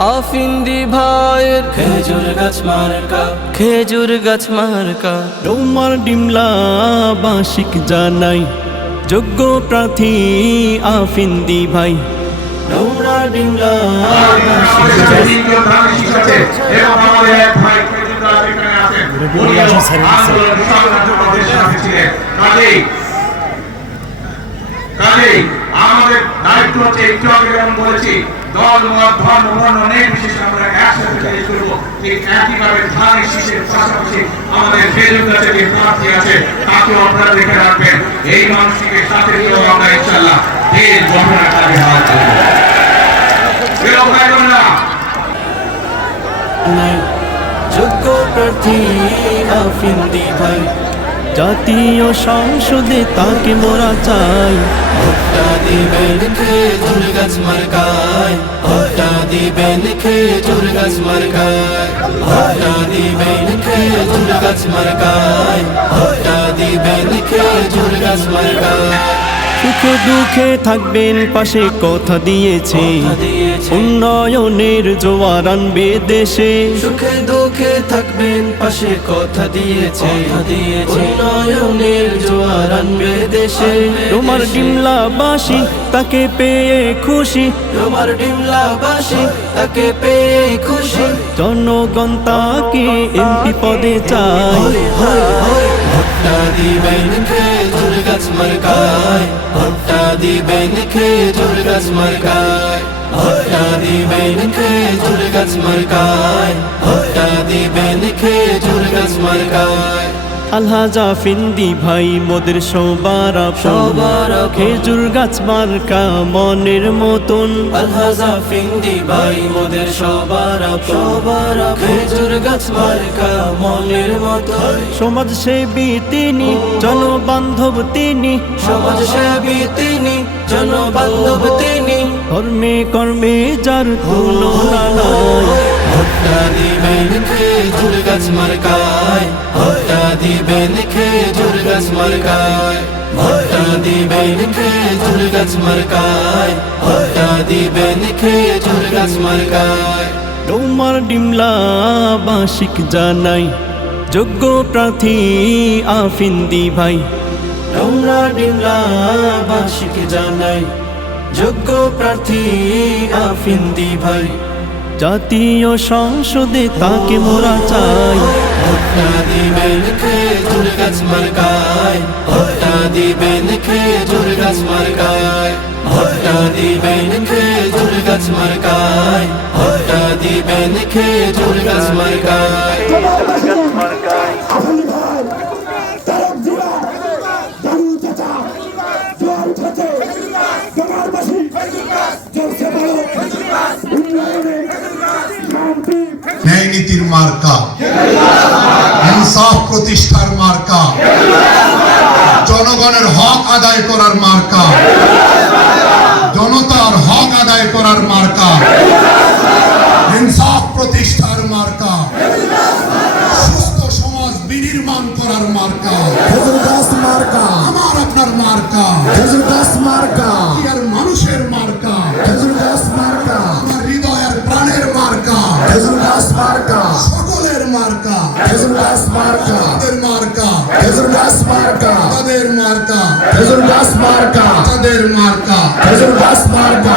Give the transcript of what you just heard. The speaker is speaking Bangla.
আফিন্দি ভাইয়ের খেজুর গাছ মার্কা। খেজুর গাছ মার্কা। তোমার ডিমলা বাসিক জানাই। যোগ্য প্রার্থী আফিন্দি ভাই। নোংরা ডিমলা ধারণ শিখাতে এবং আমাদের এক ভাই আমাদের দায়িত্ব হচ্ছে একটু আগে যেমন বলেছি দল মত ধর্ম বর্ণ নির্বিশেষে আমরা একসাথে কাজ করব। ঠিক একইভাবে ধানের শীষের পাশাপাশি আমাদের ফেজুল গাছের যে প্রার্থী আছে তাকেও আপনারা দেখে রাখবেন। এই মানুষটিকে সাথে নিয়েও আমরা ইনশাল্লাহ দেশ গঠনের কাজে হাত নাই যোগ্য প্রার্থী আফিন্দি ভাই। জাতীয় সংসদে তাকে মোরা চাই। ভোটটা দিবেন খেজুর গাছ মার্কায়। ভোটটা দিবেন খেজুর গাছ মার্কায়। ভোটটা দিবেন খেজুর গাছ মার্কায়। ভোটটা দিবেন খেজুর গাছ মার্কায়। সুখে দুঃখে থাকবেন পাশে কথা দিয়েছে। দিয়েছে। উন্নয়নের জোয়ার আনবে দেশে। সুখে দুঃখে থাকবেন পাশে কথা দিয়েছে। উন্নয়নের জোয়ার আনবে দেশে। তোমার ডিমলা বাসি তাকে পেয়ে খুশি। তোমার ডিমলাবাসী তাকে পেয়ে খুশি। জনগণ তাকে এমপি পদে চাই ভোটটা দিবেন খেজুর গাছ মার্কায়। ভোটটা দিবেন খেজুর গাছ মার্কায়। ভোটটা দিবেন খেজুর গাছ মার্কায় ভোটটা দিবেন খেজুর গাছ মার্কায় আলহাজা ফিন্দি ভাই মোদের সবার সবার খেজুর গাছ মার্কা মনের মতন। আলহাজা ফিন্দি ভাই মোদের সবার সবার খেজুর গাছ মার্কা মনের মতন। সমাজ সেবী তিনি জনবান্ধব তিনি। সমাজ সেবী তিনি জনবান্ধব তিনি। ধর্মে কর্মে যার তুলনা নাই। দিবেন খেজুর গাছ মার্কায় ভোটটা দিবেন খেজুর গাছ মার্কায় তোমার ডিমলা বাসিক জানাই যোগ্য প্রার্থী আফিন্দি ভাই তোমরা ডিমলা বাসিক জানাই যোগ্য প্রার্থী আফিন্দি ভাই জাতীয় সংসদে তাকে মোরা চাই। ভোটটা দিবেন খেজুর গাছ মার্কায় ভোটটা দিবেন খেজুর গাছ মার্কায় ভোটটা দিবেন খেজুর গাছ মার্কায় ভোটটা দিবেন খেজুর গাছ মার্কায় ন্যায় নীতির মার্কা। ইনসাফ প্রতিষ্ঠার মার্কা। জনগণের হক আদায় করার মার্কা। জনতার হক আদায় করার মার্কা। ইনসাফ প্রতিষ্ঠার মার্কা। সুস্থ সমাজ বিনির্মাণ করার মার্কা। মার্কা। আমার আপনার মার্কা। মার্কা। গাছ মার্কা তাদের মার্কা খেজুর গাছ মার্কা তাদের মার্কা খেজুর গাছ মার্কা তাদের মার্কা খেজুর গাছ মার্কা